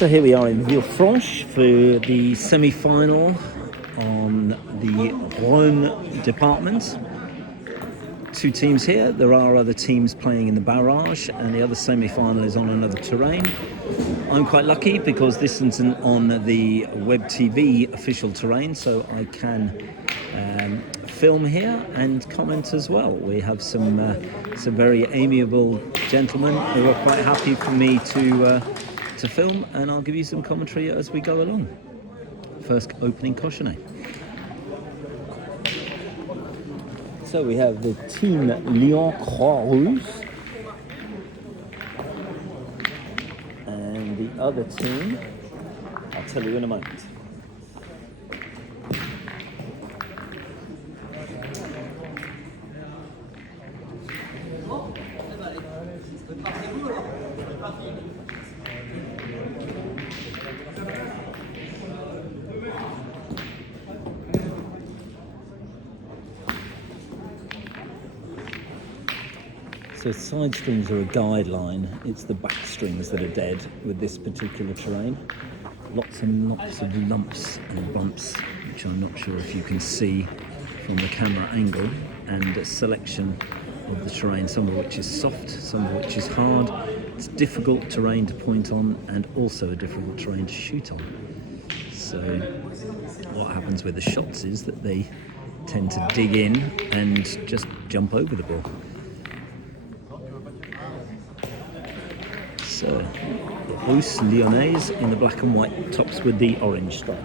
So here we are in Villefranche for the semi-final on the Rhône department. Two teams here. There are other teams playing in the barrage, and the other semi-final is on another terrain. I'm quite lucky because this isn't on the Web TV official terrain, so I can film here and comment as well. We have some very amiable gentlemen who are quite happy for me to film, and I'll give you some commentary as we go along. First opening cochonnet. So we have the team Lyon Croix Rousse and the other team, I'll tell you in a moment. So side strings are a guideline. It's the back strings that are dead with this particular terrain. Lots and lots of lumps and bumps, which I'm not sure if you can see from the camera angle, and a selection of the terrain, some of which is soft, some of which is hard. It's difficult terrain to point on and also a difficult terrain to shoot on. So what happens with the shots is that they tend to dig in and just jump over the ball. So the Rousse Lyonnaise in the black and white tops with the orange stripe.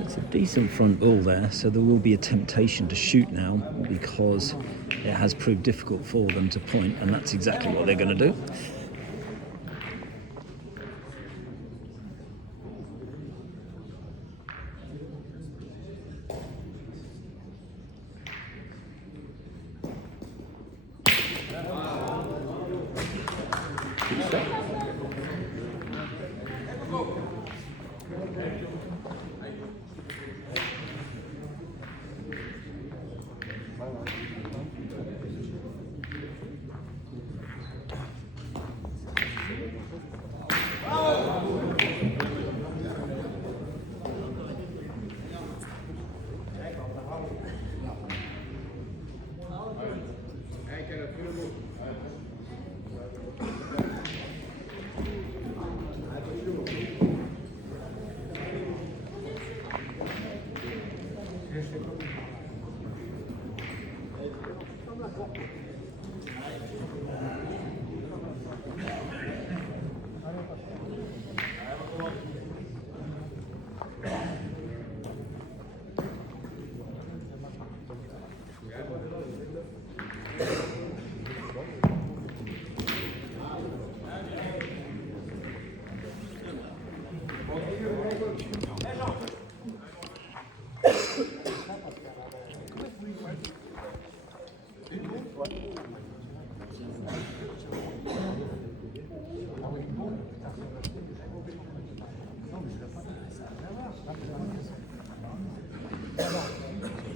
It's a decent front ball there, so there will be a temptation to shoot now because it has proved difficult for them to point, and that's exactly what they're going to do.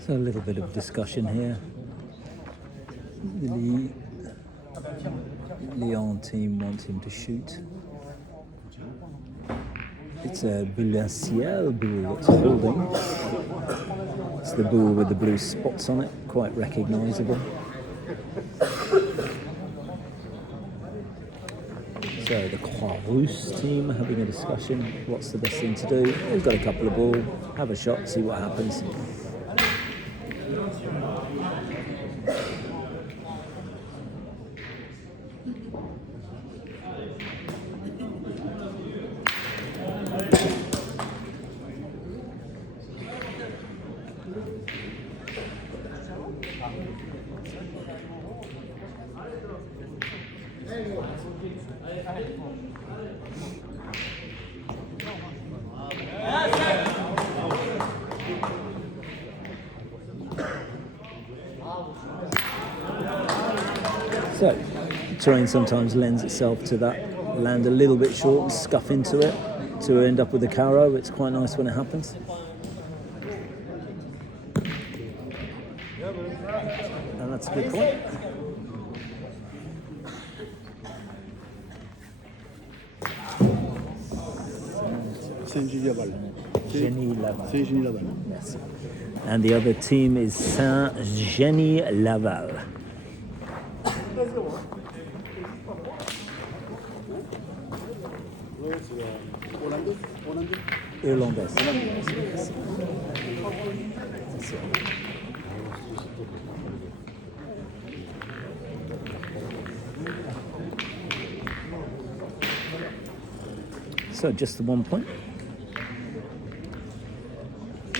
So a little bit of discussion here. The Lyon team wants him to shoot. It's a boule ciel boule that's holding. It's the boule with the blue spots on it, quite recognisable. So the Croix Rousse team having a discussion, what's the best thing to do? They've got a couple of ball, have a shot, see what happens. So, terrain sometimes lends itself to that. Land a little bit short, scuff into it to end up with a carrow. It's quite nice when it happens. And that's a good point. Genis Laval. Genis Laval. Genis Laval. Yes. And the other team is Genis Laval. Irlandaise. Yes. So just the 1 point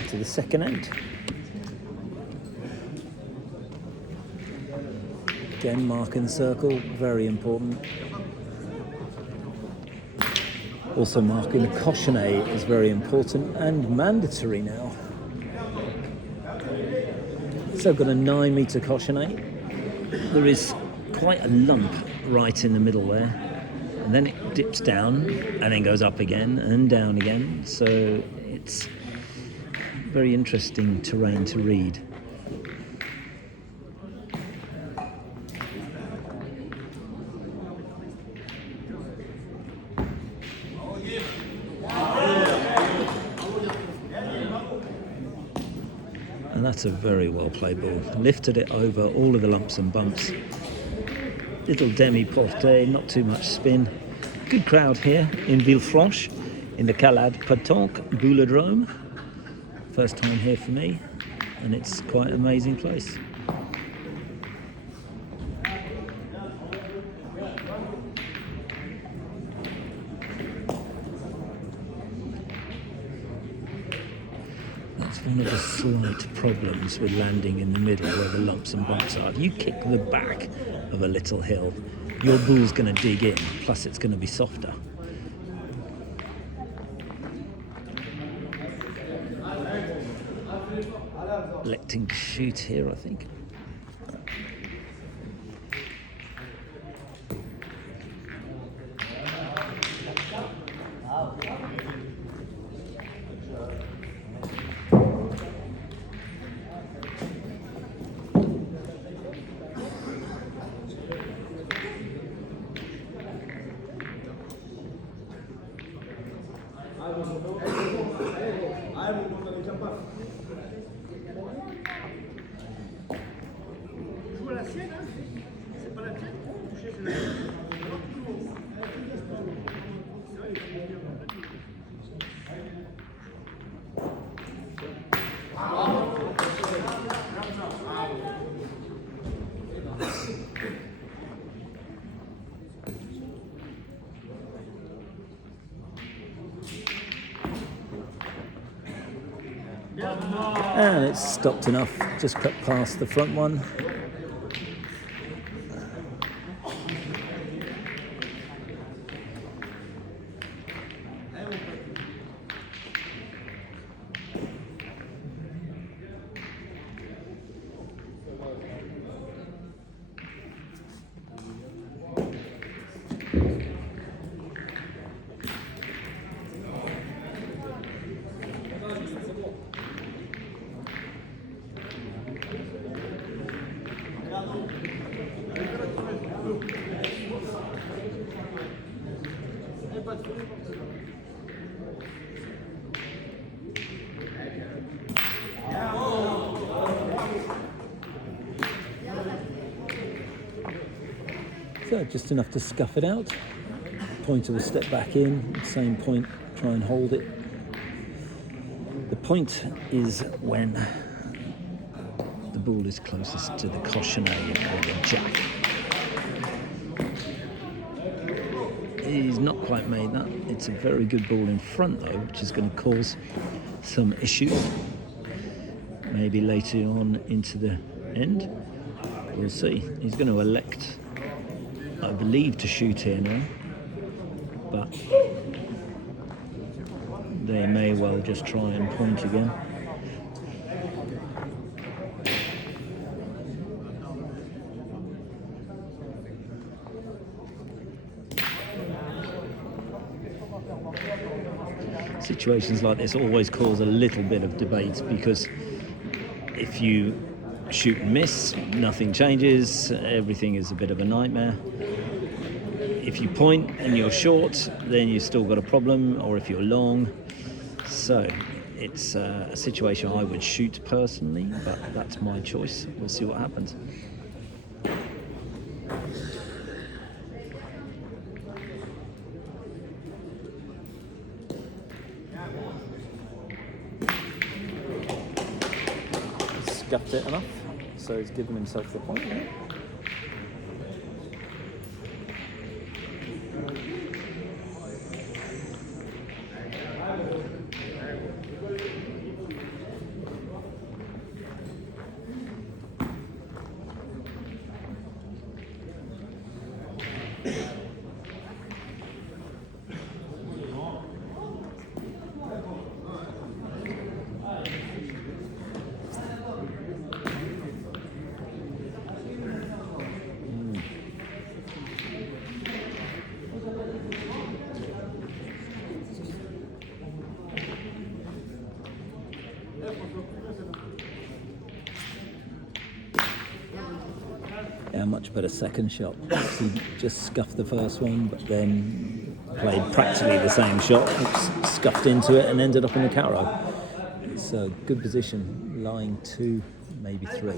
to the second end. Again, mark in the circle, very important. Also marking the cochonnet is very important and mandatory now. So I've got a 9 metre cochonnet. There is quite a lump right in the middle there. And then it dips down and then goes up again and down again. So it's very interesting terrain to read. And that's a very well played ball. Lifted it over all of the lumps and bumps. Little Demi portée, not too much spin. Good crowd here in Villefranche, in the Rhône Pètanque Boulodrome. First time here for me, and it's quite an amazing place. That's one of the slight problems with landing in the middle where the lumps and bumps are. If you kick the back of a little hill, your ball's going to dig in, plus it's going to be softer. Electing to shoot here, I think. And it's stopped enough, just cut past the front one. just enough to scuff it out. Pointer will step back in, same point, try and hold it. The point is when the ball is closest to the cochonnet or the jack. He's not quite made that. It's a very good ball in front though, which is going to cause some issues. Maybe later on into the end. We'll see. He's going to elect, I believe, to shoot here now. But they may well just try and point again. Situations like this always cause a little bit of debate, because if you shoot and miss, nothing changes, everything is a bit of a nightmare. If you point and you're short, then you've still got a problem, or if you're long. So it's a situation I would shoot personally, but that's my choice. We'll see what happens. Scuffed it enough, so he's given himself the point. Yeah? Yeah, much better second shot. He just scuffed the first one, but then played practically the same shot, scuffed into it and ended up in the carrow. It's a good position, lying 2, maybe 3.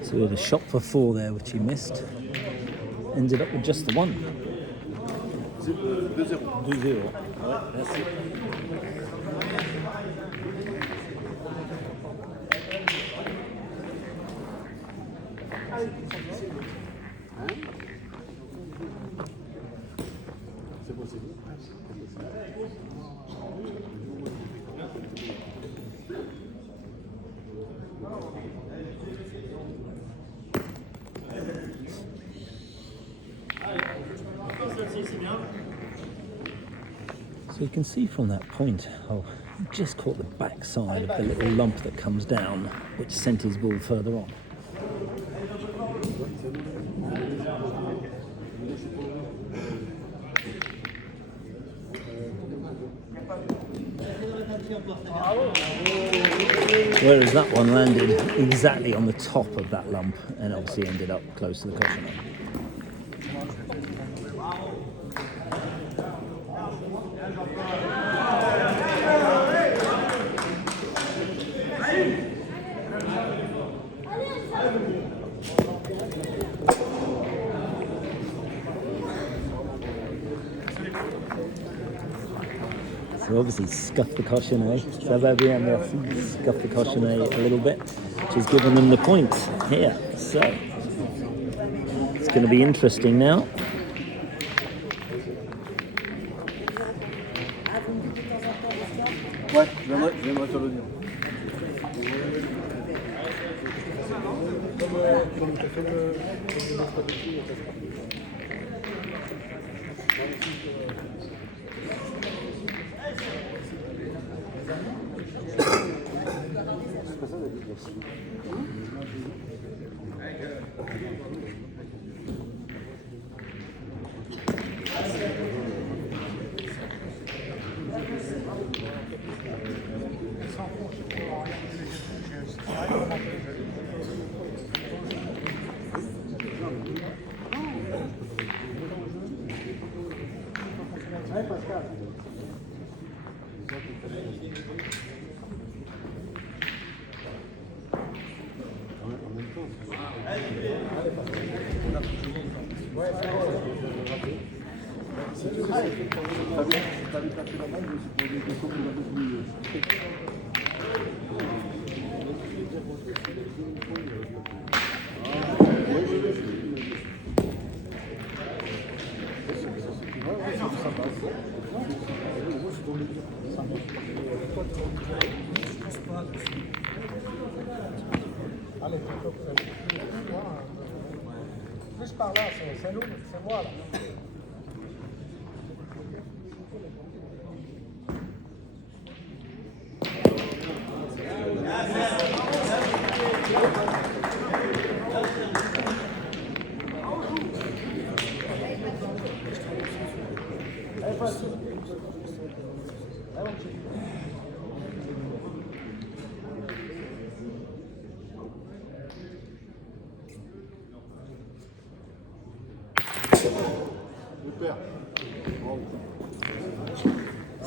So we had a shot for 4 there, which he missed. Ended up with just the 1. 2-0. 2-0. Ouais, merci. So you can see from that point how he just caught the back side of the little lump that comes down, which sent his ball further on. Whereas that one landed exactly on the top of that lump and obviously ended up close to the cochonnet. So obviously scuffed the cochonnet. Ça va bien, merci. Scuffed the cochonnet a little bit, which has given them the point here. So, it's going to be interesting now. Ouais, j'aimerais te le dire. Comme tu as fait le Plus par là, c'est nous, c'est moi là.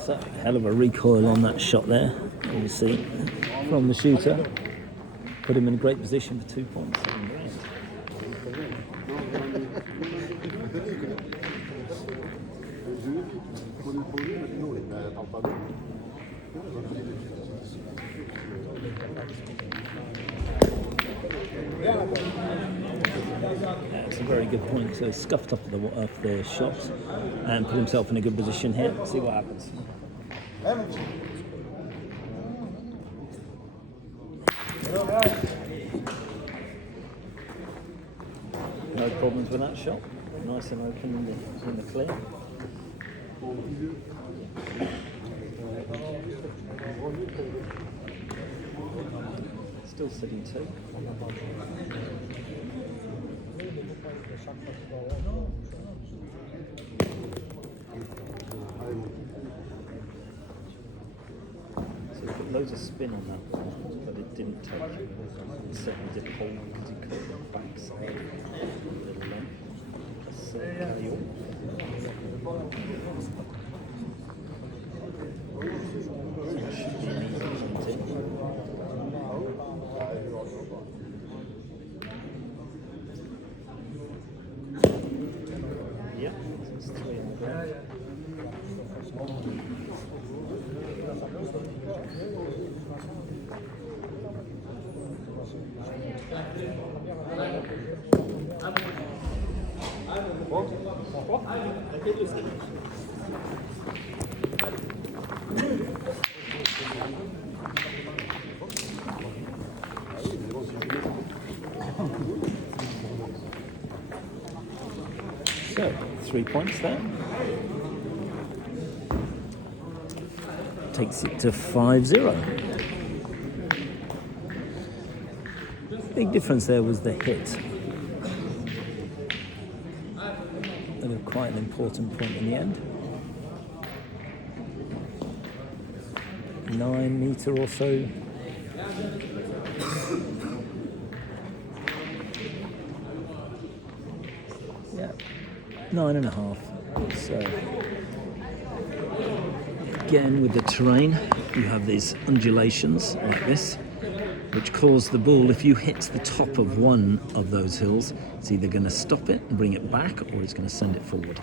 So, hell of a recoil on that shot there, you see, from the shooter. Put him in a great position for 2 points. That's a very good point. So he scuffed off the shot and put himself in a good position here. See what happens. No problems with that shot. Nice and open in the clear. Still sitting two. So he put loads of spin on that one, but it didn't take. It certainly did hold because he cut the backside a little length. That's carry on. So that should be an easy continue. Yeah, it's 3 on the ground. So, 3 points there. Takes it to 5-0. Big difference there was the hit. Quite an important point in the end. 9 metre or so. Yeah, 9.5. So again, with the terrain, you have these undulations like this, which cause the ball, if you hit the top of one of those hills, it's either going to stop it and bring it back, or it's going to send it forward.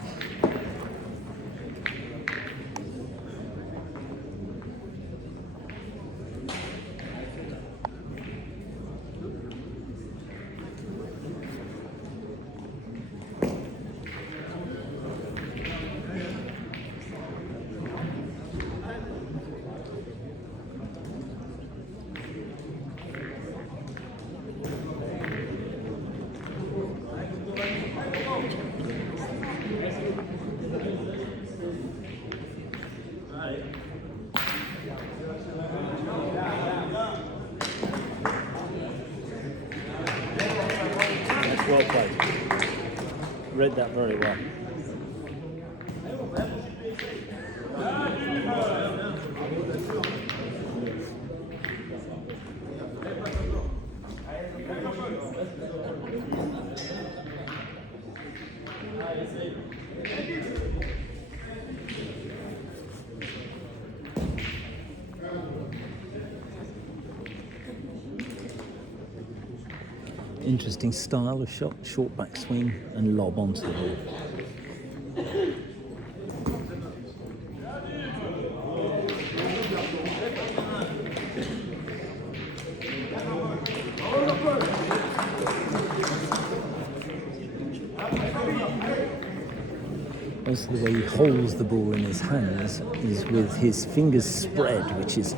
That's well played. Read that very well. Interesting style of shot, short back swing and lob onto the ball. Also, the way he holds the ball in his hands is with his fingers spread, which is,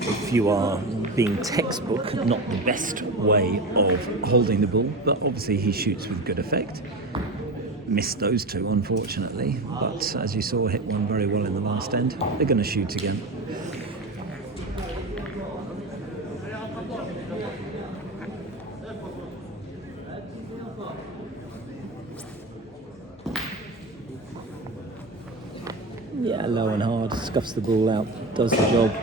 if you are being textbook, not the best way of holding the ball, but obviously he shoots with good effect. Missed those two, unfortunately, but as you saw, hit one very well in the last end. They're going to shoot again. Yeah, low and hard, scuffs the ball out, does the job.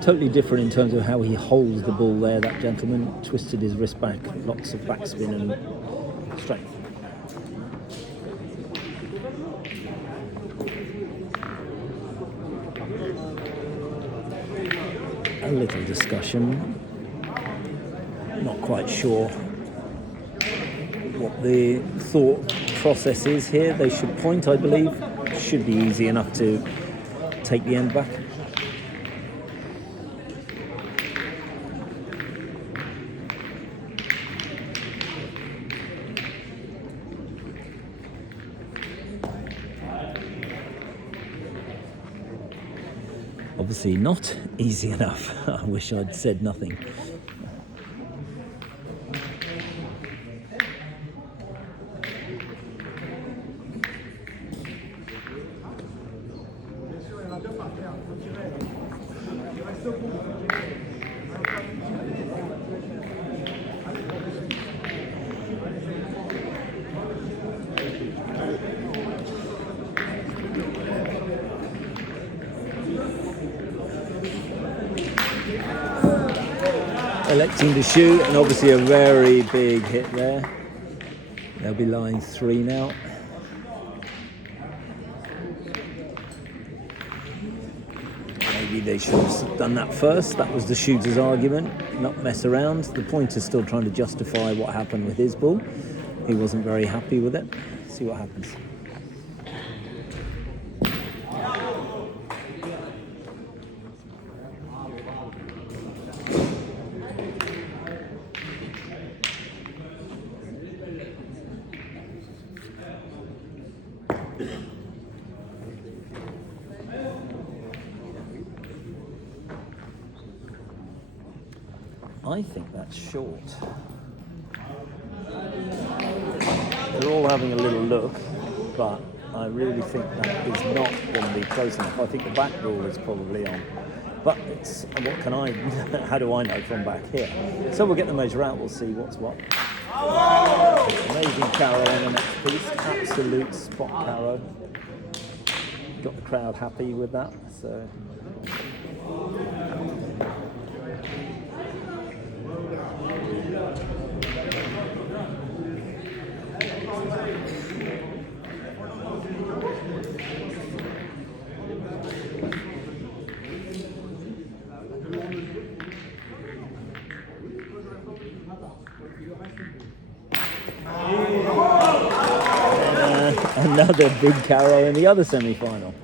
Totally different in terms of how he holds the ball there, that gentleman. Twisted his wrist back, lots of backspin and strength. A little discussion. Not quite sure what the thought process is here. They should point, I believe. Should be easy enough to take the end back. Obviously not easy enough. I wish I'd said nothing. Electing to shoot, and obviously a very big hit there. They'll be line 3 now. Maybe they should have done that first. That was the shooter's argument, not mess around. The pointer's still trying to justify what happened with his ball. He wasn't very happy with it. See what happens. I think that's short. They're all having a little look, but I really think that is not going to be close enough. I think the back door is probably on. But it's, what can I, how do I know from back here? So we'll get the measure out, we'll see what's what. Amazing carrow on the next piece, absolute spot carrow. Got the crowd happy with that, so. Another big carrow in the other semi-final.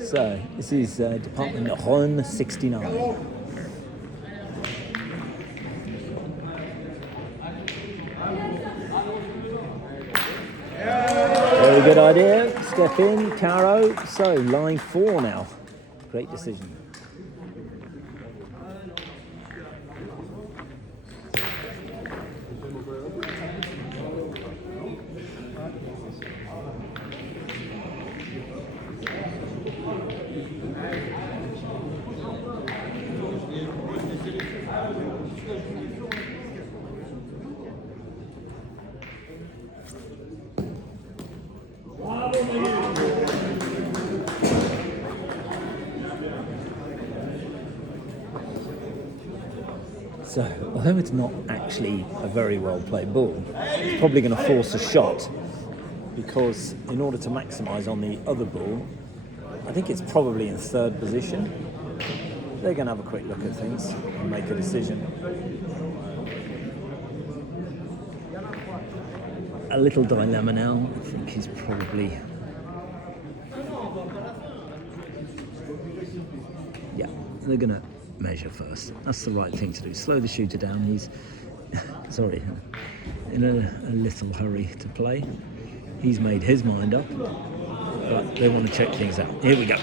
So this is Department Rhône 69. Very good idea. Step in, carrow. So line 4 now. Great decision. So, although it's not actually a very well played ball, it's probably going to force a shot, because in order to maximise on the other ball, I think it's probably in third position. They're going to have a quick look at things and make a decision. A little dilemma now. I think he's probably... Yeah, they're going to measure first. That's the right thing to do. Slow the shooter down. He's, sorry, in a little hurry to play. He's made his mind up, but they want to check things out. Here we go.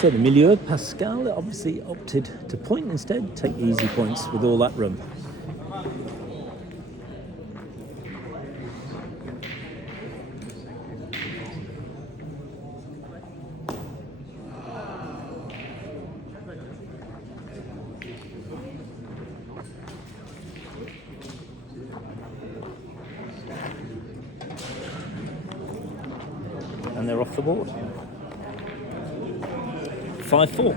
So the milieu, Pascal, obviously opted to point instead, take easy points with all that room. And they're off the board. 5-4.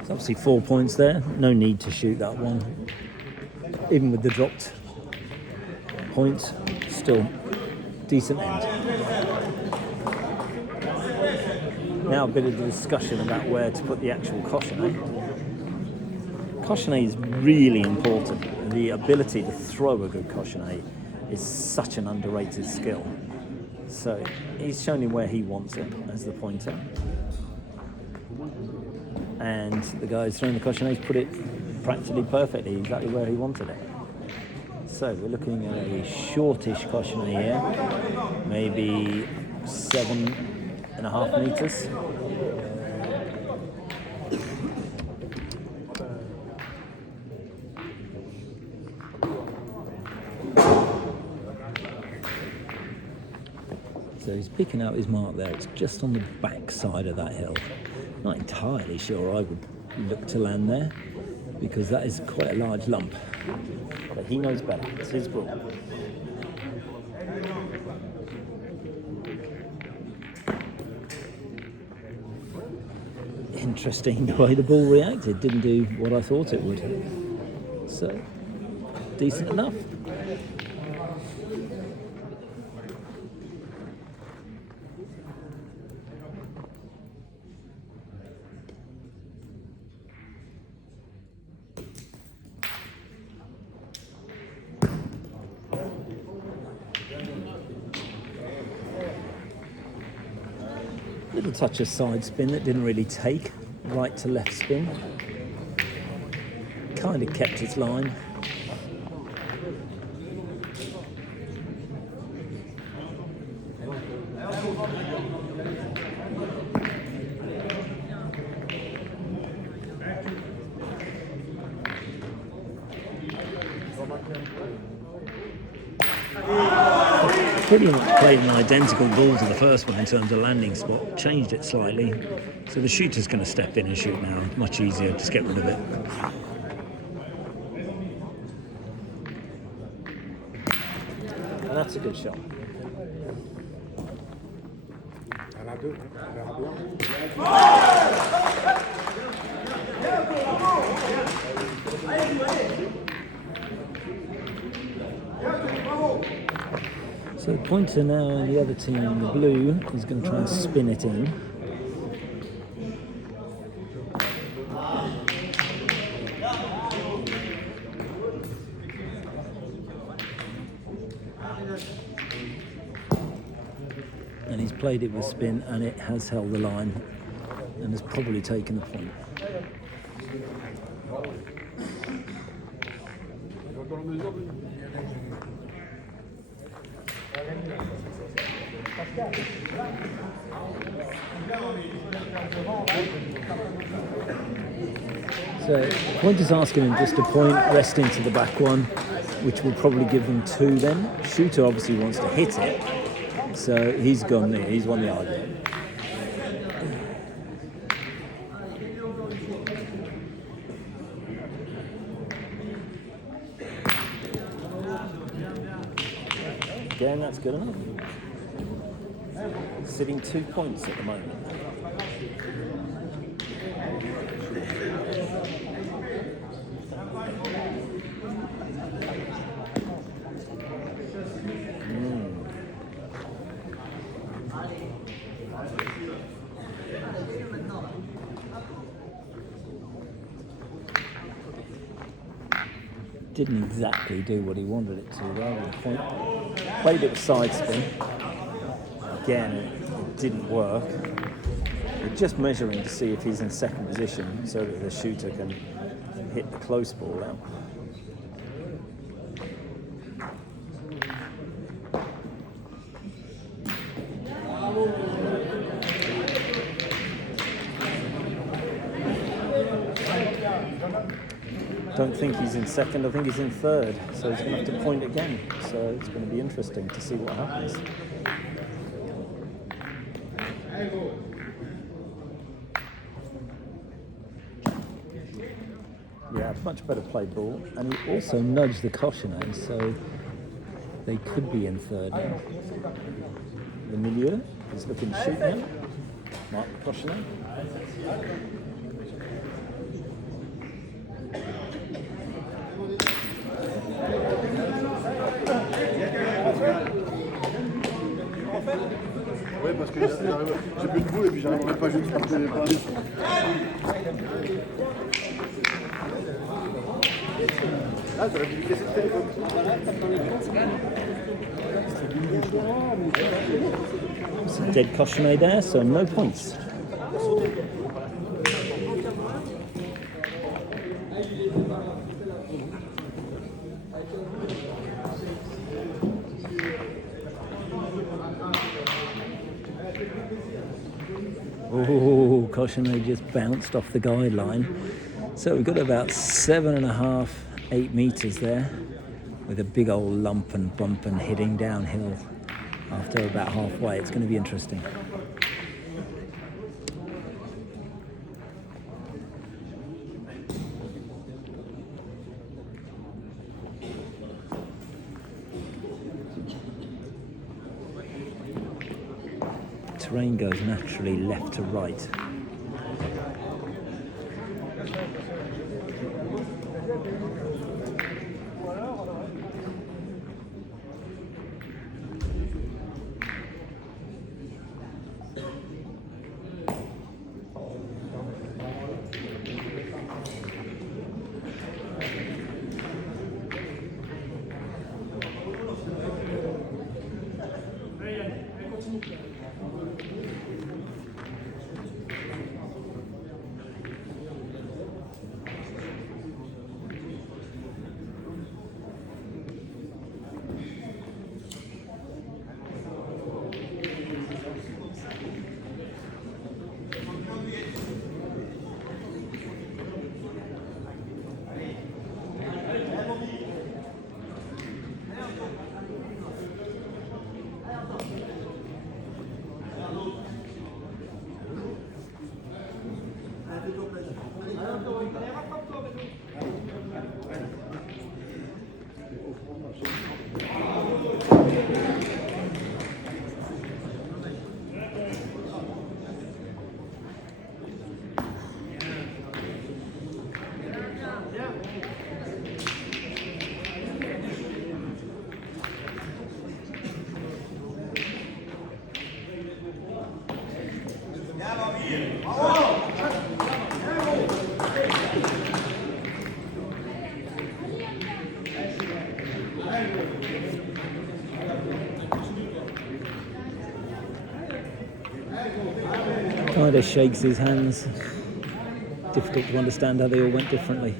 It's obviously 4 points there. No need to shoot that one. Even with the dropped point, still decent end. Now a bit of the discussion about where to put the actual cochonnet. Cochonnet is really important. The ability to throw a good cochonnet is such an underrated skill. So he's shown him where he wants it as the pointer. And the guy who's throwing the cochonnet's put it practically perfectly, exactly where he wanted it. So we're looking at a shortish cochonnet here, maybe 7.5 meters. So he's picking out his mark there. It's just on the back side of that hill. Not entirely sure I would look to land there, because that is quite a large lump. But he knows better. It's his ball. Interesting the way the ball reacted. Didn't do what I thought it would. So, decent enough. Little touch of side spin that didn't really take. Right to left spin. Kind of kept its line. Pretty much played an identical ball to the first one in terms of landing spot, changed it slightly. So the shooter's going to step in and shoot now. Much easier, just get rid of it. And that's a good shot. So the pointer now on the other team, the blue, is going to try and spin it in. And he's played it with spin, and it has held the line and has probably taken the point. So the pointer's asking him just to point, rest into the back one, which will probably give them 2 then. Shooter obviously wants to hit it, so he's gone there, he's won the argument. Again, that's good enough. Sitting 2 points at the moment. Didn't exactly do what he wanted it to there at the point. Played it with side spin. Again, it didn't work. We're just measuring to see if he's in second position so that the shooter can hit the close ball out. Don't think he's in second, I think he's in third, so he's going to have to point again, so it's going to be interesting to see what happens. Yeah, much better play ball, and he also nudged the Cochonnet, so they could be in third now. The milieu is looking to shoot now. Mark the Cochonnet. Oui, parce que j'ai plus de boule et puis j'arriverai pas juste à porter les bras. Ah, t'aurais dû lui casser le téléphone. Some dead Cochonnet there, so no points. Oh, Cochonnet just bounced off the guideline. So we've got about 7.5, 8 meters there with a big old lump and bump and hitting downhill after about halfway. It's going to be interesting. Terrain goes naturally left to right. Kind of shakes his hands. Difficult to understand how they all went differently.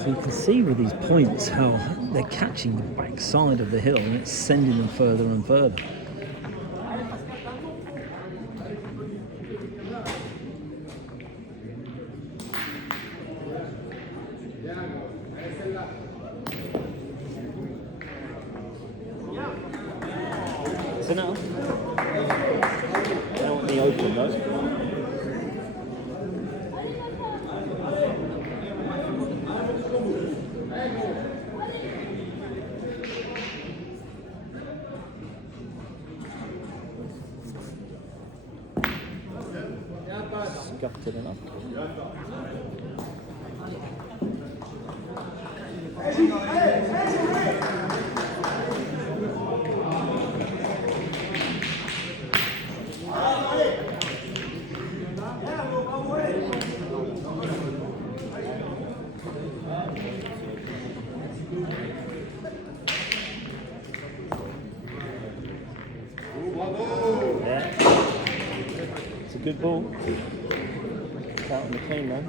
So you can see with these points how they're catching the backside of the hill and it's sending them further and further. So now, out in the open though. Scuffed it enough. Yeah. It's a good ball. Out in the clean man.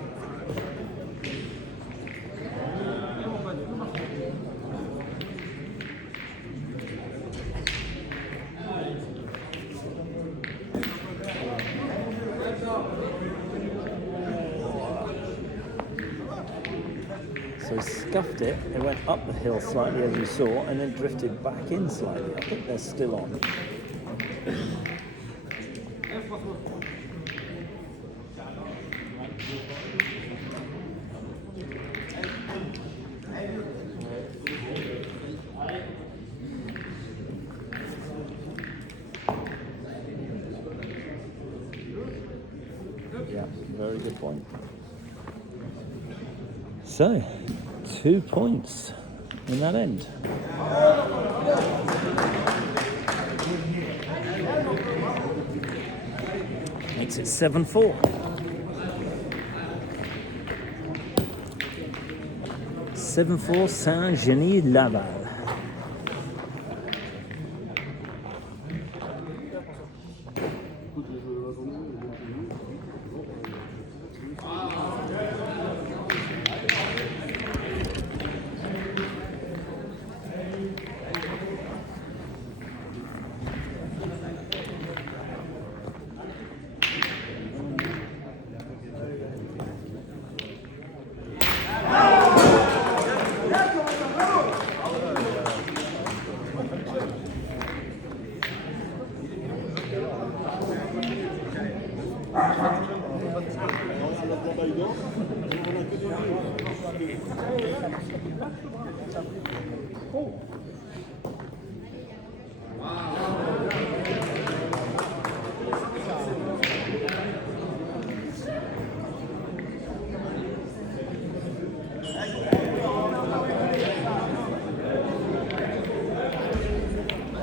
So he scuffed it, it went up the hill slightly as you saw, and then drifted back in slightly. I think they're still on. Yeah, very good point. So, 2 points in that end. Makes it 7-4. 7-4 Saint-Genis Laval.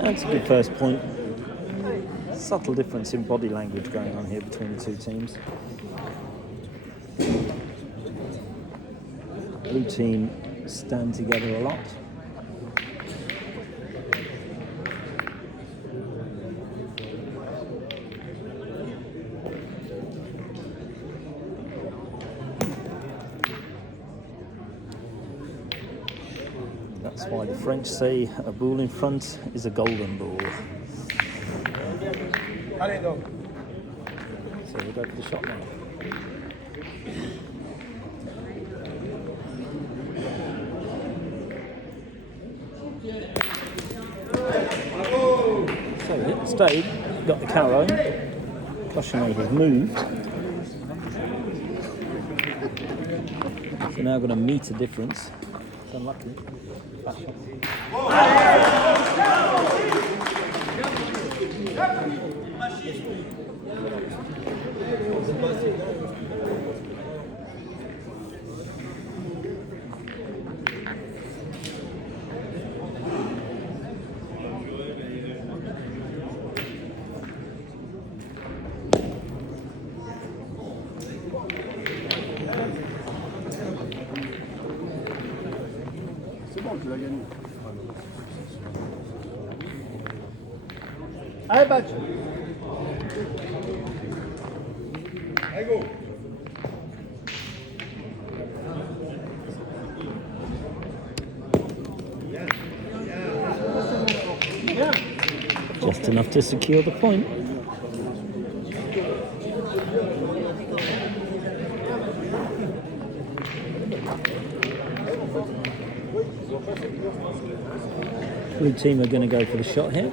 That's a good first point. Subtle difference in body language going on here between the two teams. Blue team stand together a lot. That's why the French say a boule in front is a golden boule. Allez, donc. So we'll go for the shot now. So it stayed, got the carrow. Cochonnet has moved. So now got a metre difference. It's unlucky. C'est bon, tu l'as gagné. Allez, badge. Allez, go. Just enough to secure the point. Blue team are going to go for the shot here.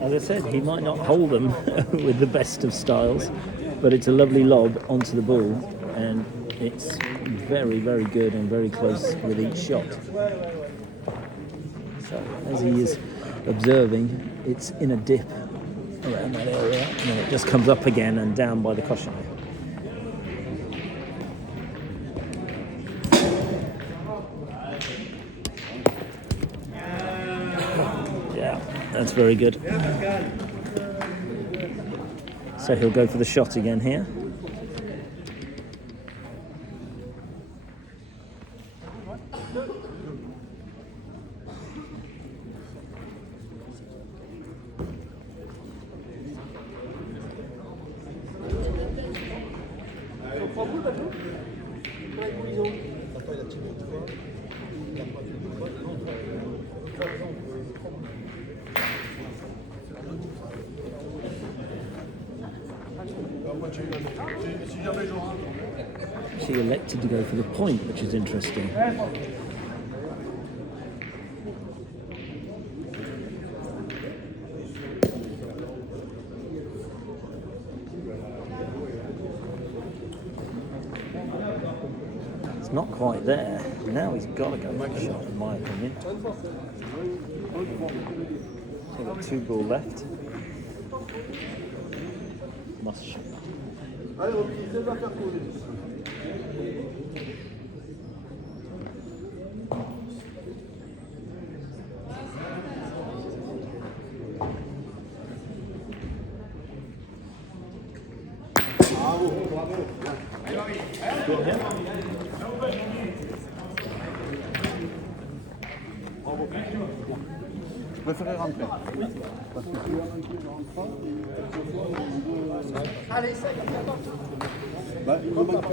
As I said, he might not hold them with the best of styles, but it's a lovely lob onto the ball, and it's very, very good and very close with each shot. So, as he is observing, it's in a dip around that area, and then it just comes up again and down by the cushion. Yeah, that's very good. So he'll go for the shot again here. She elected to go for the point, which is interesting. It's not quite there. Now he's got to go for the shot, in my opinion. So we've got 2 ball left. Must shoot. Je préférais rentrer. Parce que si on rentre pas, Allez, essaye, bah, il me manque pas.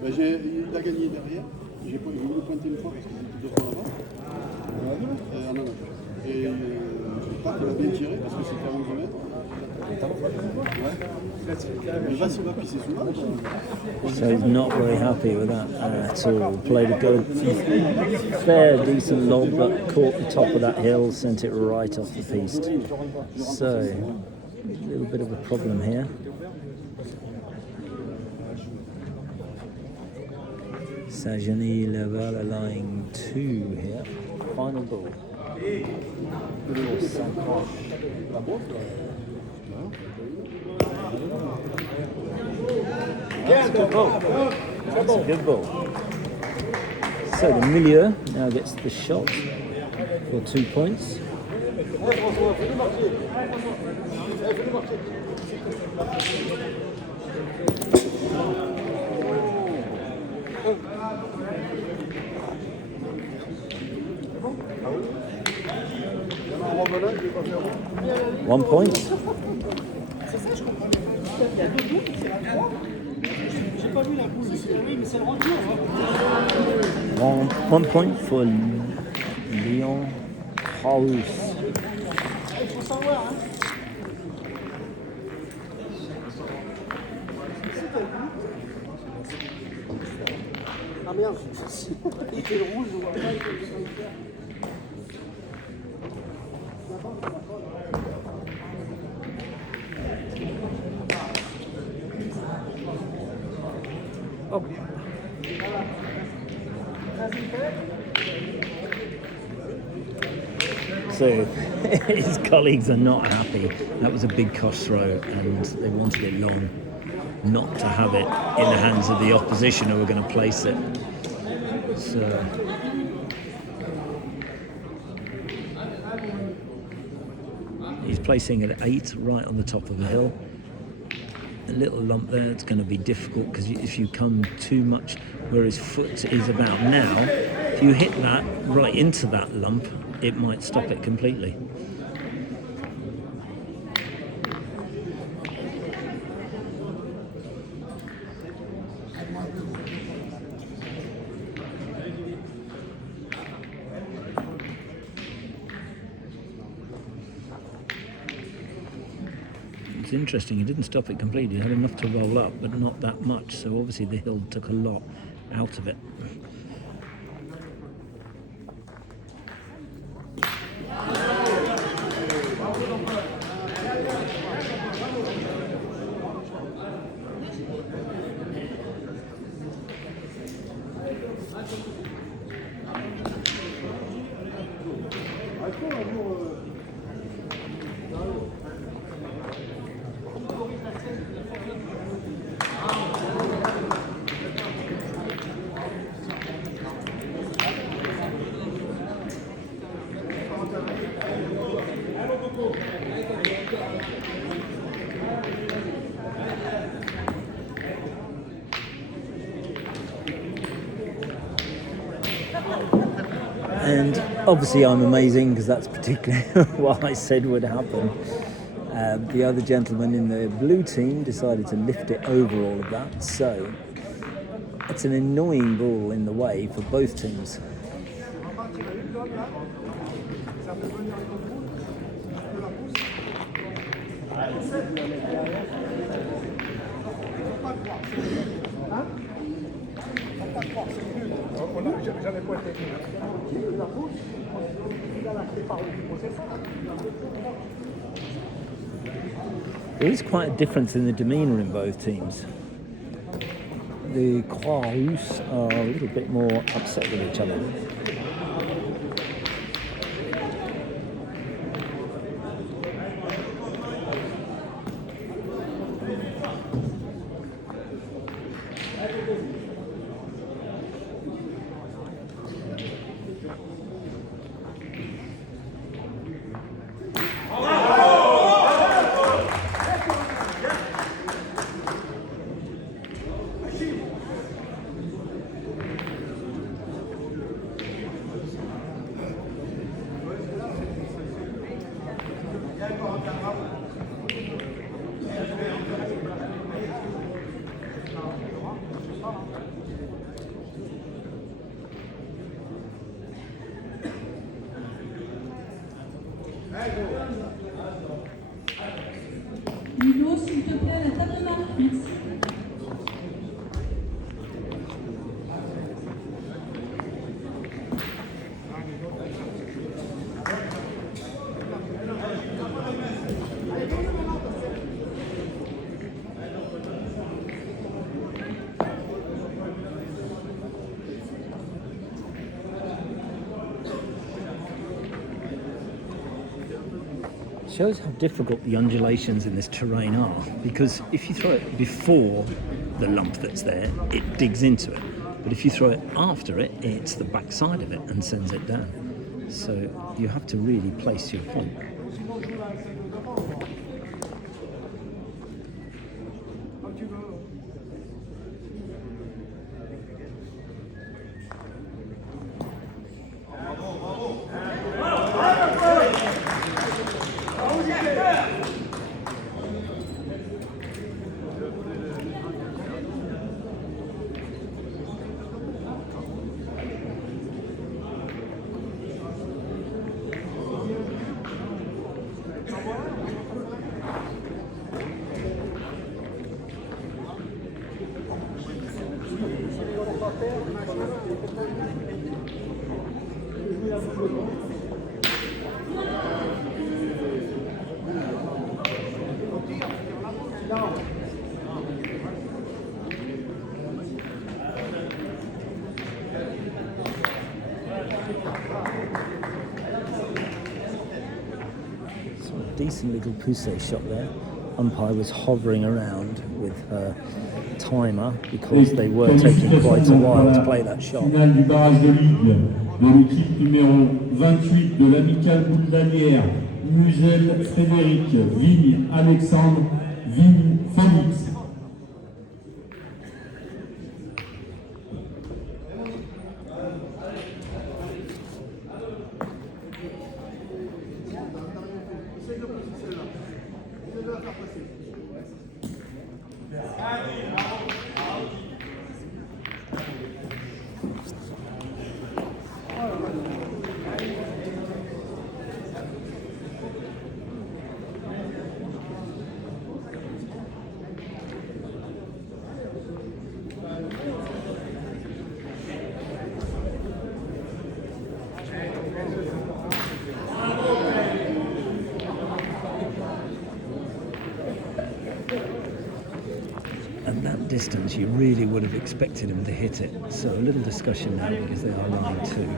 Il a gagné derrière. J'ai voulu pointer une fois parce qu'il était 2 fois là-bas. Et je crois qu'il a bien tiré parce que c'était à 11 mètres. Ouais. Mais là, il va pisser souvent. So he's not very happy with that at all. Played a good, fair, decent lob, but caught the top of that hill, sent it right off the piste. So, a little bit of a problem here. Genis Laval allowing 2 here. Final ball. That's a good ball. That's a good ball. So the milieu now gets the shot for 2 points. One point. C'est ça, je comprends. Il y a 2 boules, c'est la 3. J'ai pas vu la boule ici. Oui, mais c'est le retour. One point for Lyon Croix Rousse. Il faut savoir, hein. Ah merde, il était le rouge, je vois pas. Oh. So his colleagues are not happy. That was a big cross throw and they wanted it long, not to have it in the hands of the opposition who were going to place it. So He's placing at 8 right on the top of the hill. A little lump there, it's going to be difficult because if you come too much where his foot is about now, if you hit that right into that lump, it might stop it completely. It's interesting, he didn't stop it completely. He had enough to roll up, but not that much. So obviously the hill took a lot out of it. And obviously I'm amazing because that's particularly what I said would happen. The other gentleman in the blue team decided to lift it over all of that, so it's an annoying ball in the way for both teams. There is quite a difference in the demeanour in both teams. The Croix Rousse are a little bit more upset with each other. Hugo, s'il te plaît, à la table de marque, merci. Shows how difficult the undulations in this terrain are, because if you throw it before the lump that's there, it digs into it, but if you throw it after it, it's the back side of it and sends it down. So you have to really place your point. Decent little poussé shot there. Umpire was hovering around with her timer because they were taking quite a while to play that shot. Finale du barrage de Ligue de l'équipe numéro 28 de l'amicale boule d'Anière, Musel Frédéric, Vigne Alexandre, Vigne Félix. At that distance, you really would have expected him to hit it. So a little discussion now because they are line 2.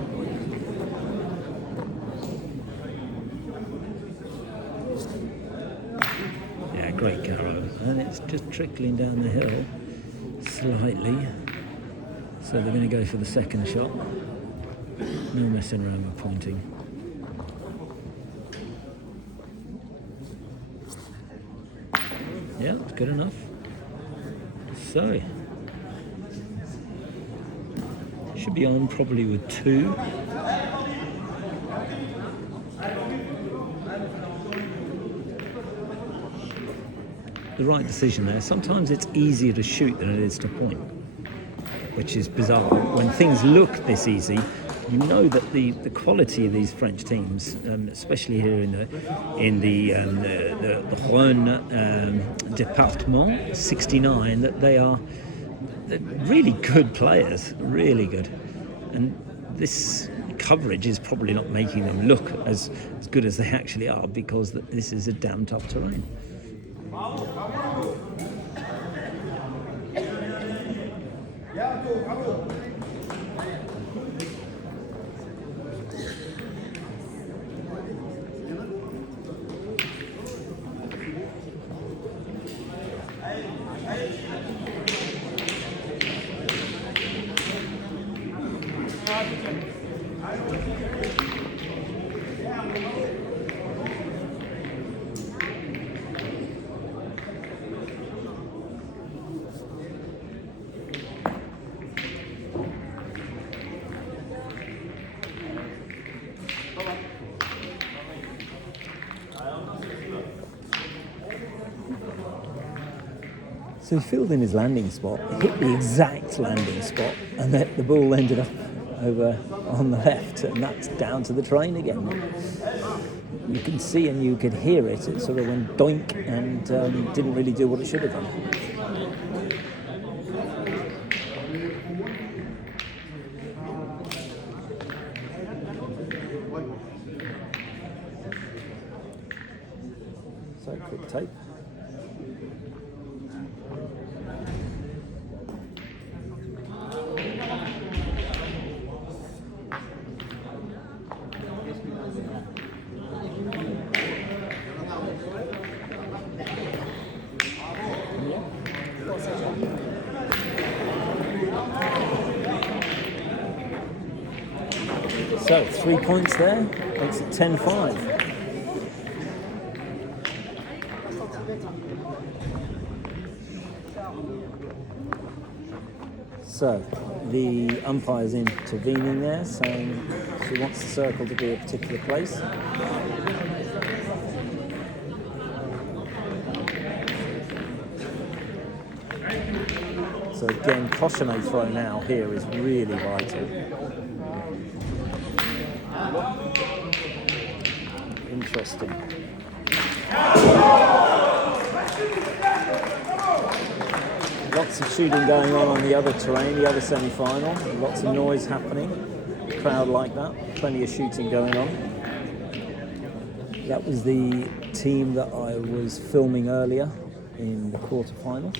Yeah, great carrow. And it's just trickling down the hill slightly. So they're going to go for the second shot. No messing around with pointing. Yeah, it's good enough. So, should be on probably with 2. The right decision there. Sometimes it's easier to shoot than it is to point, which is bizarre. When things look this easy, you know that the quality of these French teams, especially here in the Rhône Département 69, that they're really good players, really good. And this coverage is probably not making them look as good as they actually are, because this is a damn tough terrain. So he filled in his landing spot, hit the exact landing spot, and then the ball ended up over on the left, and that's down to the terrain again. You can see and you could hear it. It sort of went doink and didn't really do what it should have done. So quick tape. So 3 points there, makes it 10-5. So the umpire's intervening there, saying she wants the circle to be a particular place. So again, cautionary throw now here is really vital. Interesting. Lots of shooting going on the other terrain, the other semi-final. Lots of noise happening. Crowd like that. Plenty of shooting going on. That was the team that I was filming earlier in the quarterfinals.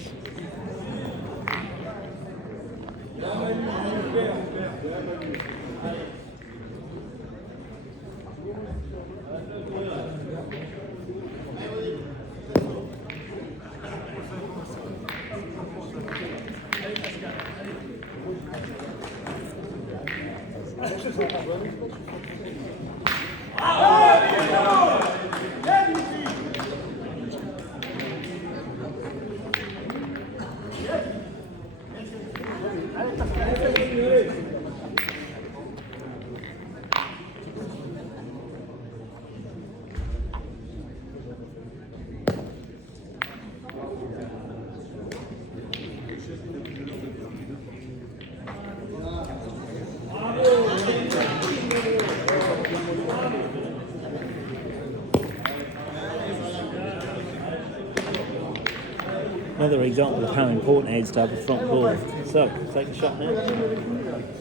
Another example of how important it is to have a front ball. So, take a shot now.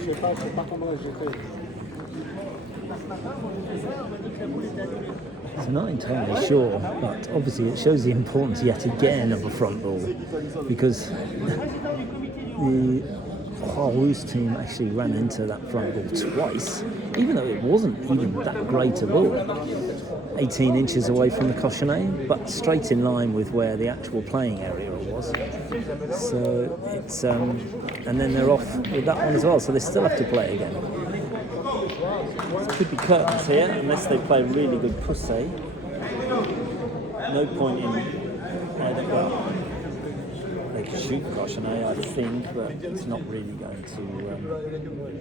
Je sais pas comment j'ai fait. Ce matin, on faisait ça, on m'a dit que la boule était annulée. I'm not entirely sure, but obviously it shows the importance yet again of a front ball, because the Croix Rousse team actually ran into that front ball twice, even though it wasn't even that great a ball. 18 inches away from the cochonnet, but straight in line with where the actual playing area was. So it's and then they're off with that one as well, so they still have to play again. There could be curtains here, unless they play really good poussé. No point in they can shoot cochonnet, I think, but it's not really going to.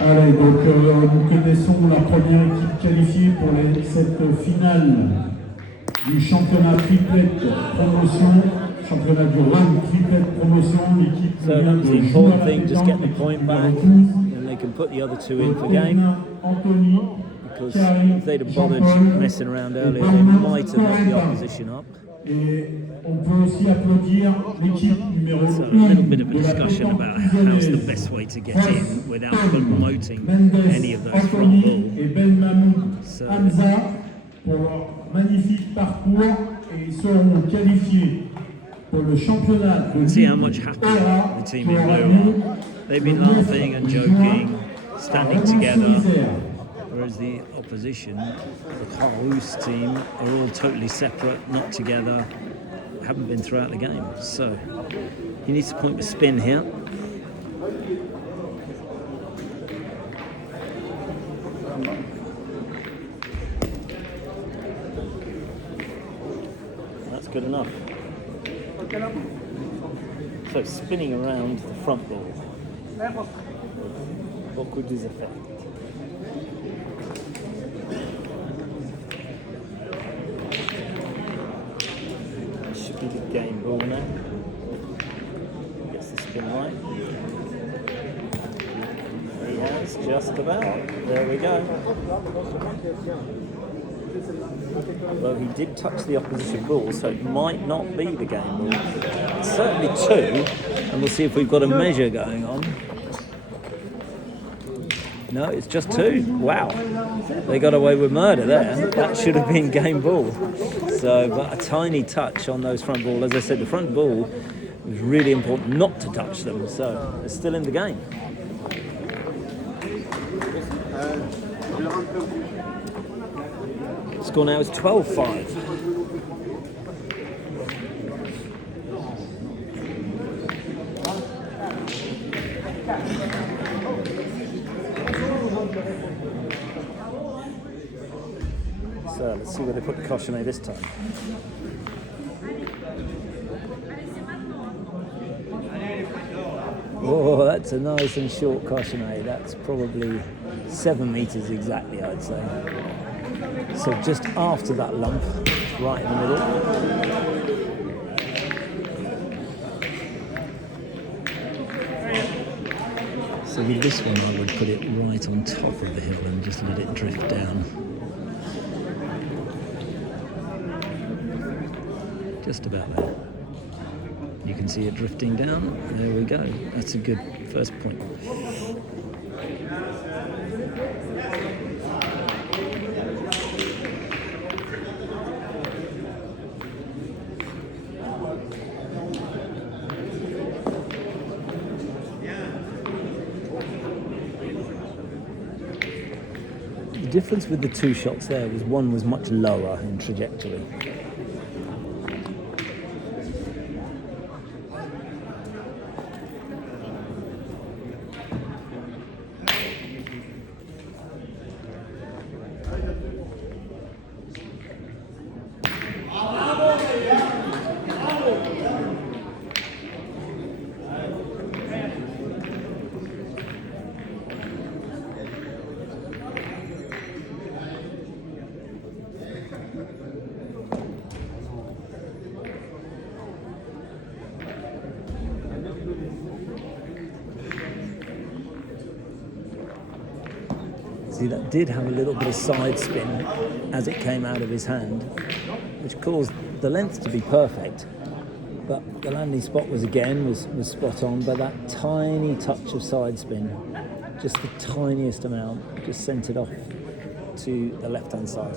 Allez, donc nous connaissons la première équipe qualifiée pour cette finale du championnat triplette promotion, championnat du Rhône triplette promotion, l'équipe So that's the important thing, just get the point back, and they can put the other two in for game. Because if they'd have bothered messing around earlier, they might have knocked the opposition up. Et on peut aussi applaudir l'équipe numéro 1 So a little bit of a de la discussion pétanque about how's the lyonnaise. best way to get in without promoting Mendes, any of those front Anthony ball. et Ben Mamoud So- Hamza pour leur magnifique parcours et ils seront qualifiés pour le championnat de See how Ligue much happier Era the team qui in aura blue lieu are. They've been le 9 laughing and joking, standing together, Rhône-Pètanque. whereas the opposition, the Croix Rousse team, are all totally separate, not together, haven't been throughout the game. So he needs to point with spin here. That's good enough. So spinning around the front ball. beaucoup des effets. Should be the game ball now. Gets the spin right. He has just about. There we go. Although he did touch the opposition ball, so it might not be the game ball. It's certainly 2, and we'll see if we've got a measure going on. No, it's just 2. Wow. They got away with murder there. That should have been game ball. So, but a tiny touch on those front ball. As I said, the front ball was really important not to touch them, so they're still in the game. Score now is 12-5. So let's see where they put the cochonnet this time. Oh, that's a nice and short cochonnet. That's probably 7 meters exactly, I'd say. So just after that lump, right in the middle. So with this one, I would put it right on top of the hill and just let it drift down. Just about there. You can see it drifting down. There we go. That's a good first point. The difference with the 2 shots there was one was much lower in trajectory. See, that did have a little bit of side spin as it came out of his hand, which caused the length to be perfect. But the landing spot was spot on, but that tiny touch of side spin, just the tiniest amount, just sent it off to the left-hand side.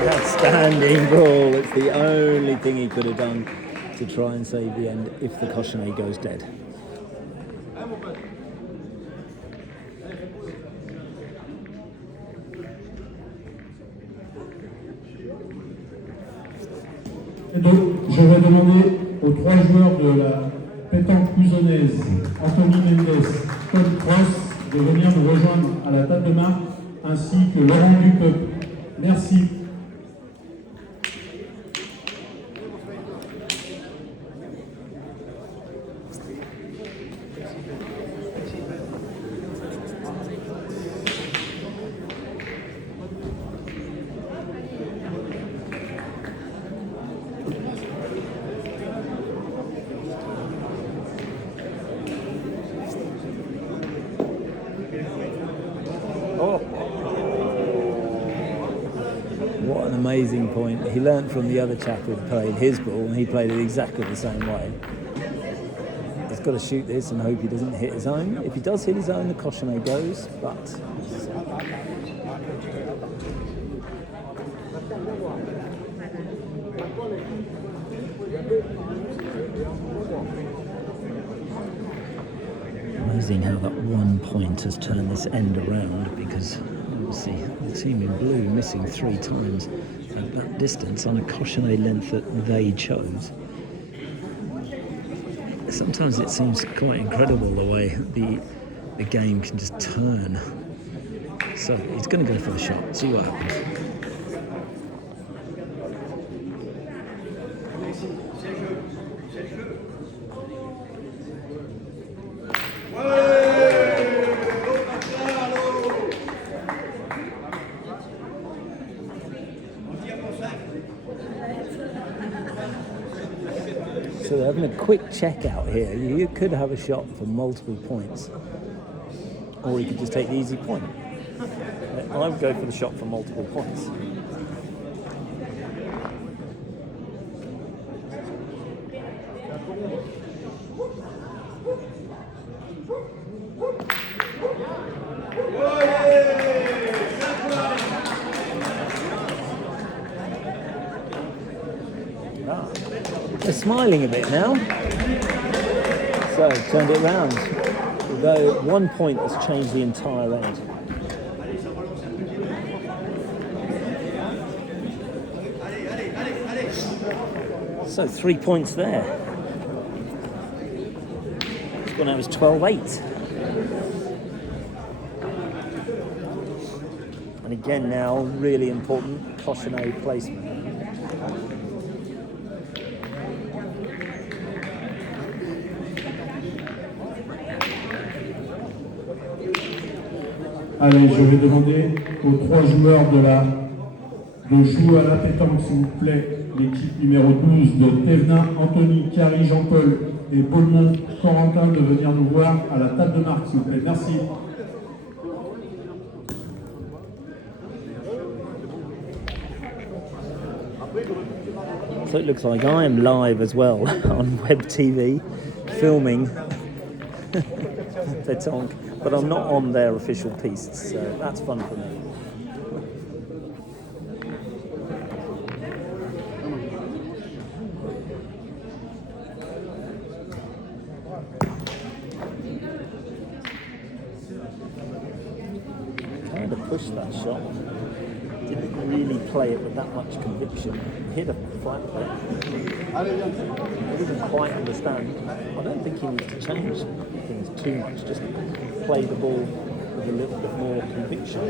Outstanding ball. It's the only thing he could have done to try and save the end if the cochonnet goes dead. Et donc, je vais demander aux 3 joueurs de la pétanque cousonnaise, Anthony Mendes, Tom Cross, de venir nous rejoindre à la table de marque, ainsi que Laurent Dupeuple. Merci. amazing point. He learnt from the other chap who played his ball, and he played it exactly the same way. He's got to shoot this and hope he doesn't hit his own. If he does hit his own, the cochonnet goes, but... Amazing how that 1 point has turned this end around, because obviously the team in blue missing 3 times at that distance on a cochonnet length that they chose. Sometimes it seems quite incredible the way the game can just turn. So he's going to go for the shot, see what happens. So they're having a quick check out here. You could have a shot for multiple points, or you could just take the easy point. I would go for the shot for multiple points. They're smiling a bit now. So, turned it round. Although 1 point has changed the entire end. So 3 points there. It's gone out as 12-8. And again now, really important cochonnet placement. Allez, je vais demander aux 3 joueurs de jouer à la pétanque, s'il vous plaît. L'équipe numéro 12 de Thévenin, Anthony, Carrie, Jean-Paul et Beaumont, Corentin, de venir nous voir à la table de marque, s'il vous plaît. Merci. So it looks like I am live as well on web TV, filming Petanque, but I'm not on their official piece, so that's fun for me. Trying to push that shot. Didn't really play it with that much conviction. Hit a flat plate. I didn't quite understand. I don't think he needs to change things too much, just play the ball with a little bit more conviction.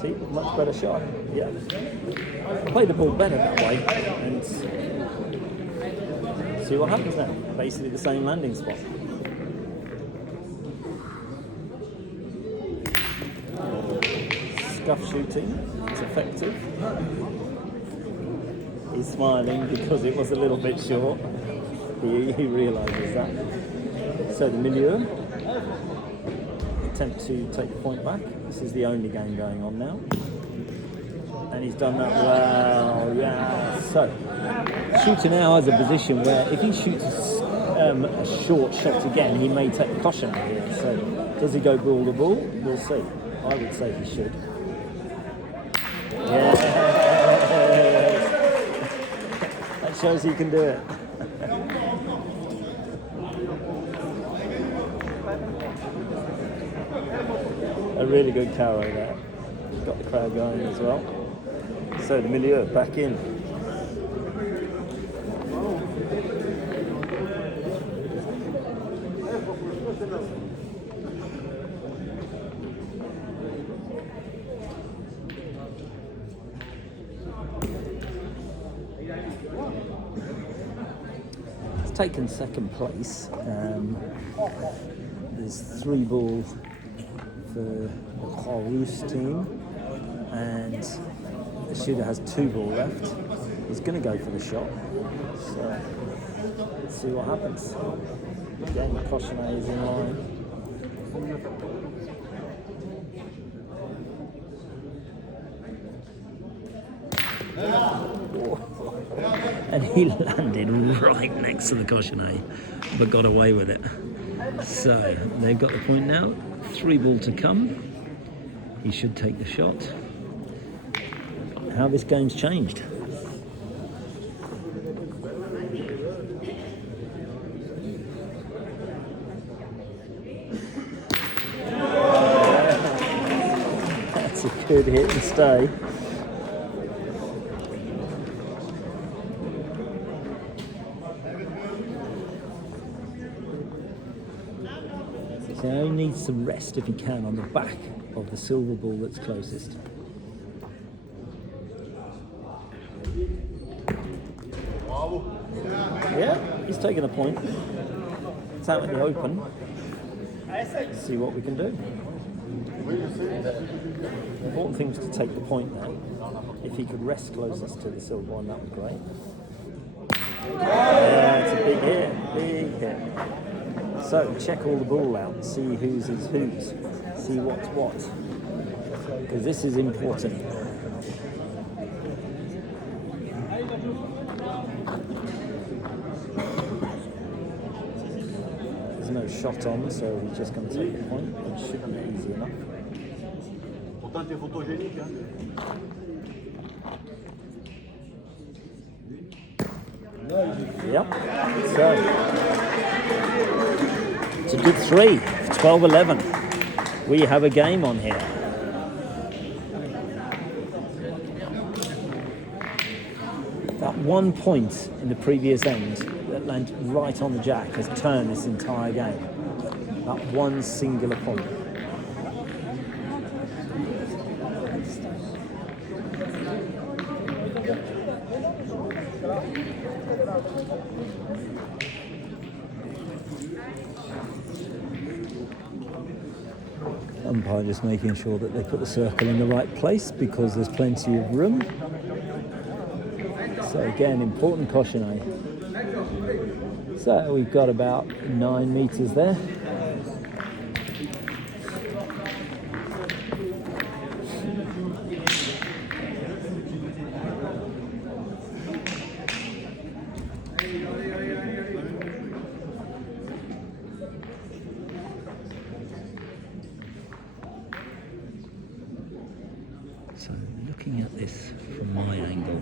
See, much better shot. Yeah. Play the ball better that way and see what happens now. Basically the same landing spot. Scuff shooting, it's effective. He's smiling because it was a little bit short. He realises that. So the milieu, attempt to take the point back. This is the only game going on now. And he's done that well, yeah. So, shooter now has a position where if he shoots a short shot again, he may take the caution here. So, does he go ball to ball? We'll see. I would say he should. Yes. That shows he can do it. A really good carry there. Got the crowd going as well. So the milieu back in. It's taken second place. There's 3 ball for the Croix Rousse team, and the shooter has 2 ball left. He's going to go for the shot. So Let's see what happens. Again, Cochonnet is in line. And he landed right next to the Cochonnet, but got away with it. So they've got the point now. 3 ball to come. He should take the shot. How this game's changed. That's a good hit and stay. So he only needs to rest if he can on the back of the silver ball that's closest. Yeah, he's taking a point. It's out in the open. Let's see what we can do. The important thing is to take the point now. If he could rest closest to the silver one, that would be great. Yeah, it's a big hit, big hit. So check all the ball out and see whose is whose. See what's what. Because this is important. There's no shot on, so he's just going to take the point, which should be easy enough. Yep. So it's a good 3. 12-11. We have a game on here. That 1 point in the previous end that landed right on the jack has turned this entire game. That one singular point. Umpire just making sure that they put the circle in the right place because there's plenty of room. So again, important Cochonnet. So we've got about 9 meters there. So looking at this from my angle,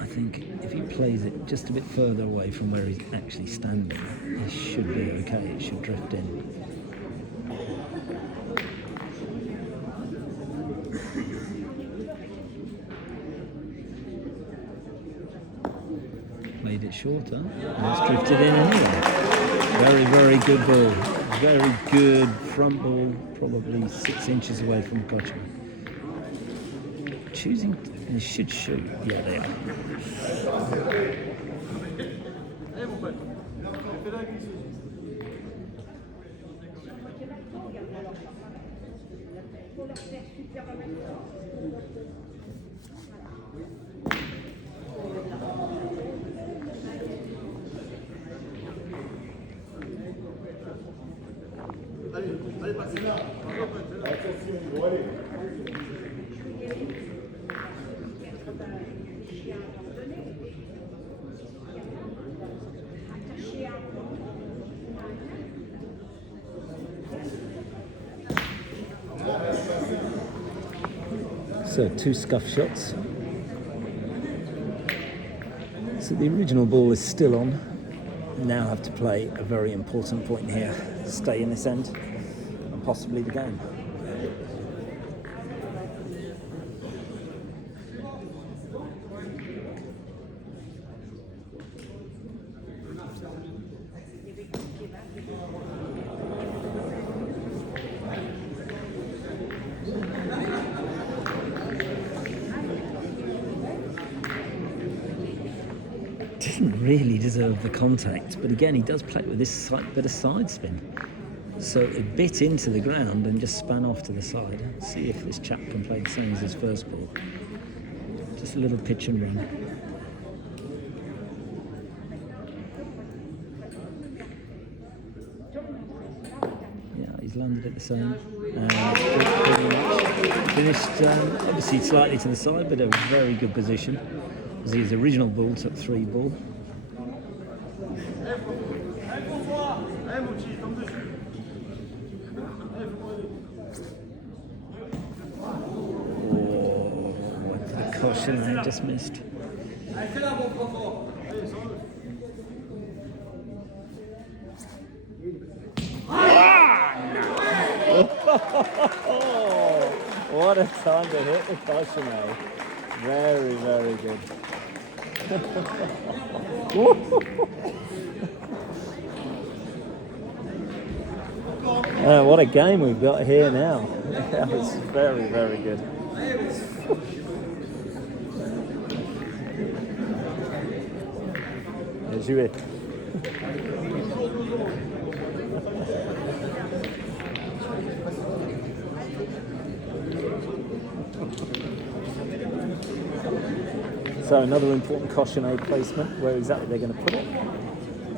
I think if he plays it just a bit further away from where he's actually standing, it should be okay, it should drift in. Made it shorter, and it's drifted in anyway. Very, very good ball. Very good front ball, probably 6 inches away from Cochonnet. Choosing, they should shoot. Yeah, they are. So 2 scuff shots. So the original ball is still on. Now have to play a very important point here. Stay in this end and possibly the game. Didn't really deserve the contact, but again he does play with this slight bit of side spin, so it bit into the ground and just span off to the side. See if this chap can play the same as his first ball. Just a little pitch and run. landed it the same. Pretty much. Finished obviously slightly to the side, but a very good position. As his original bull took 3 ball. Caution, I just missed. What a time to hit the caution, eh? Very, very good. What a game we've got here now. That was very, very good. Joué. So another important caution aid placement, where exactly they're going to put it.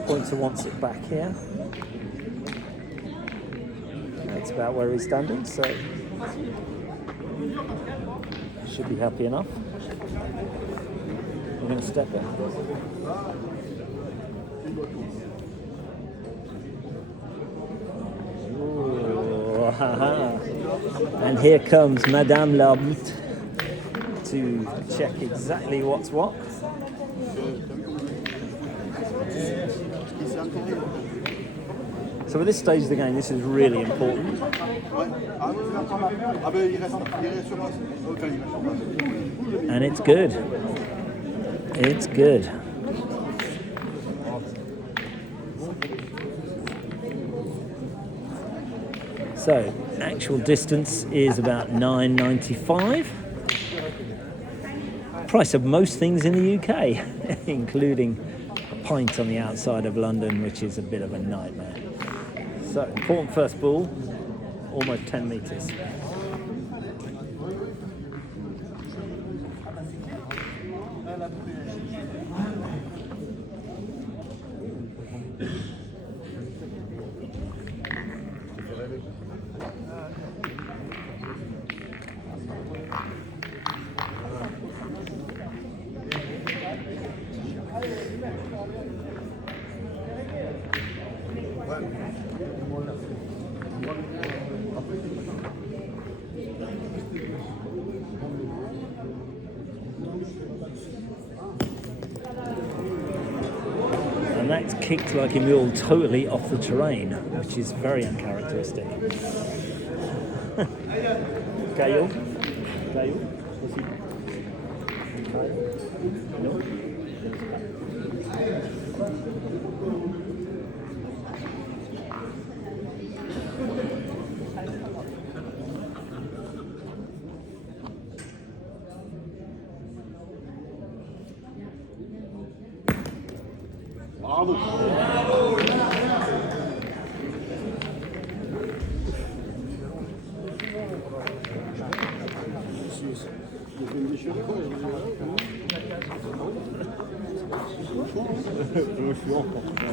Pointer wants it back here. That's about where he's standing, so should be happy enough. We're going to step it. And here comes Madame l'Arbitre to check exactly what's what. So at this stage of the game, this is really important. And it's good. It's good. So, actual distance is about 9.95. Price of most things in the UK, including a pint on the outside of London, which is a bit of a nightmare. So, important first ball, almost 10 metres. And that's kicked like a mule totally off the terrain, which is very uncharacteristic. Gail? Was he? No.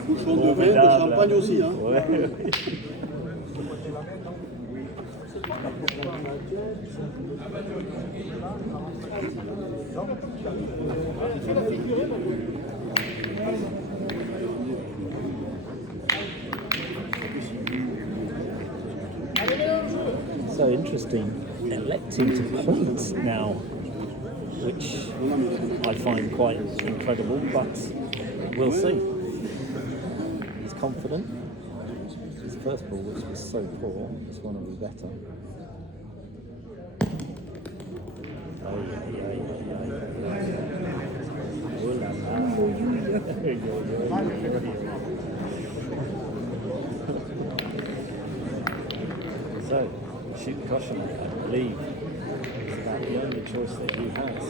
Bouchon de vin, de champagne aussi, hein. Ouais. So interesting, electing to point now, which I find quite incredible, but we'll see. He's confident. His first ball, which was so poor, this one will be better. Oh So, shoot the caution, I believe, is about the only choice that he has.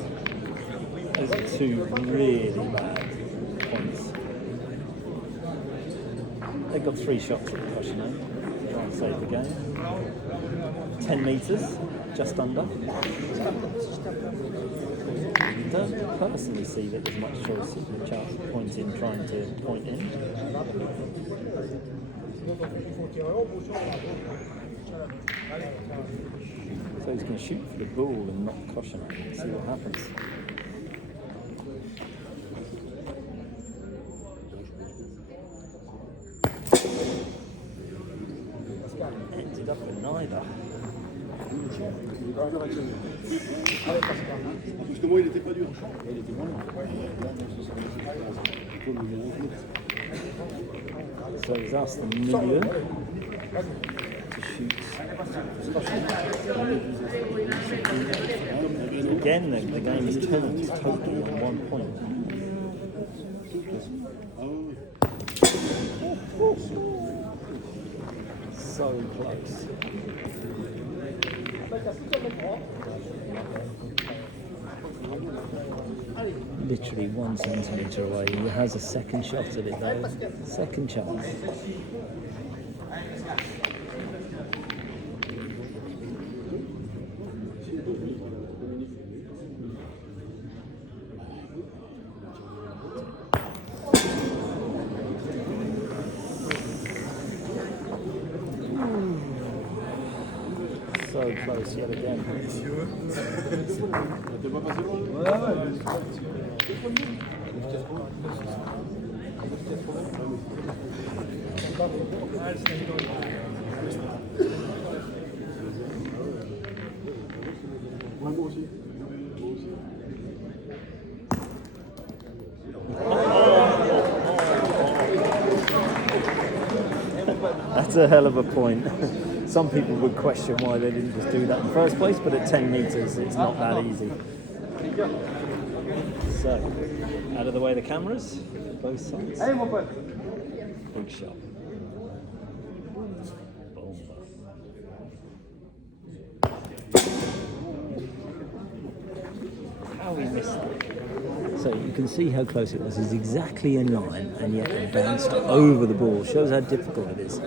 Those are 2 really bad points. They've got 3 shots at the caution to try and save the game. 10 metres, just under. I don't personally see that there's much choice of the chance of pointing, trying to point in. So he's going to shoot for the boule and not caution it. See what happens. Ended up in neither. Parce que moi, il était pas dur. Il était bon. So he's asked the milieu to shoot. Again, the game is turned totally on 1 point. So close. Literally 1 centimetre away. He has a second shot at it though. Second chance. So close yet again. T'es pas passé loin? Ouais, moi aussi. Moi aussi. That's a hell of a point. Some people would question why they didn't just do that in the first place, but at 10 metres it's not that easy. So, out of the way the cameras, both sides. Big shot. Boom. How we missed that. So you can see how close it was. He's exactly in line, and yet it bounced over the ball. Shows how difficult it is.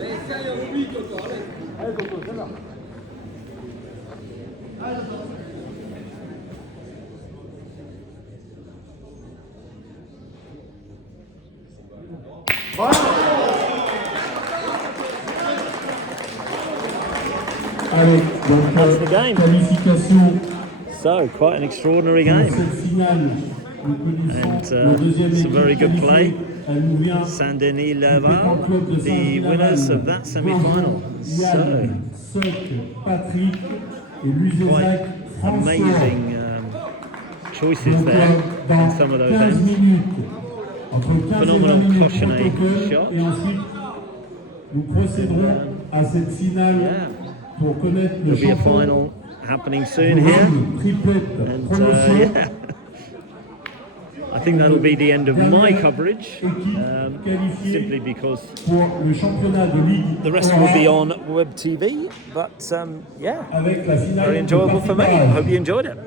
Allez, donc That's the game. qualification So, quite an extraordinary pour game. cette finale. Nous connaissons le deuxième some équipe very good qualifiée. play. Elle nous vient Genis du Laval, Pétanque Club de the winners Saint-Laval. of that semi-final. So, Yann, Soc, Patrick et Louis-Isaac quite François. amazing choices Donc, there in dans some of those 15 ends. minutes, entre 15 et 20 Phenomenal minutes cautionné protocole, shot. et ensuite nous procéderons à cette finale Yeah. pour connaître le There'll be a champion final happening soon du here. Rhône triplette And promotion. yeah, I think that'll be the end of my coverage, simply because Pour le championnat de Ligue the rest will be on Web TV. But yeah, avec la finale very enjoyable for me. de Hope you enjoyed it.